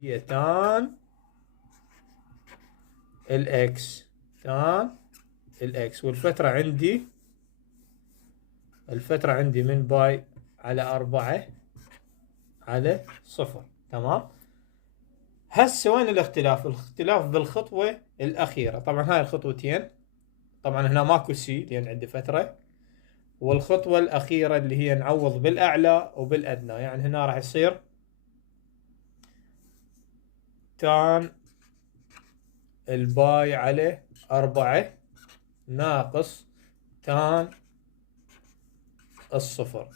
هي تان الاكس، تان الاكس. والفترة عندي من باي على 4 على 0. تمام. هسه وين الاختلاف؟ الاختلاف بالخطوة الأخيرة. طبعا هاي الخطوتين، طبعا هنا ماكو سي لأن عندي فترة. والخطوة الأخيرة اللي هي نعوض بالأعلى وبالأدنى، يعني هنا راح يصير تان الباي على 4 ناقص تان الصفر.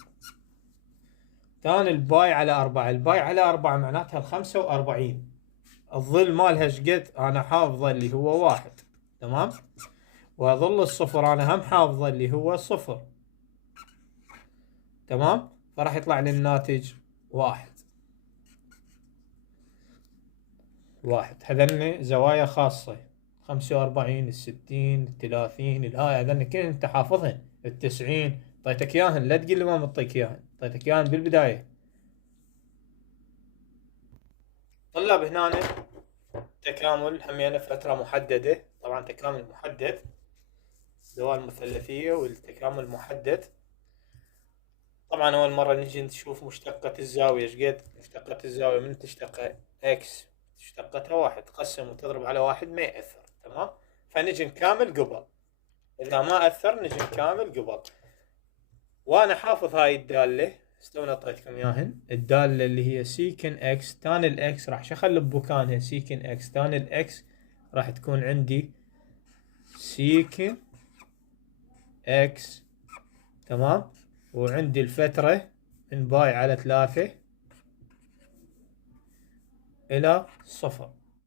تان الباي على 4، الباي على 4 معناتها 45. الظل مالها شقد أنا حافظه اللي هو 1. تمام. وظل الصفر أنا هم حافظه اللي هو 0. تمام. فراح يطلع لي الناتج 1. هذني زوايا خاصة، 45 60 30 الهاي، هذني كلهن انت حافظهن. 90 طيتك اياهن، لا تقول لي ما مطيك اياهن، طيتك اياهن بالبداية. طلاب هنا تكامل همينة فترة محددة، طبعا تكامل محدد، دوال مثلثية والتكامل محدد. طبعا أول مرة نجي نشوف مشتقة الزاوية. شقد مشتقة الزاوية؟ من تشتقة إكس مشتقتها 1، تقسم وتضرب على 1 ما يأثر. تمام. فنجي نكامل قبل، إذا ما أثر نجي نكامل قبل. وأنا حافظ هاي الدالة، استوى أعطيتكم إياهن. الدالة اللي هي سيكن إكس تان الإكس راح شخل بمكانها سيكن إكس تان الإكس، راح تكون عندي سيكن إكس. تمام. وعندي الفترة من باي على 3 إلى 0.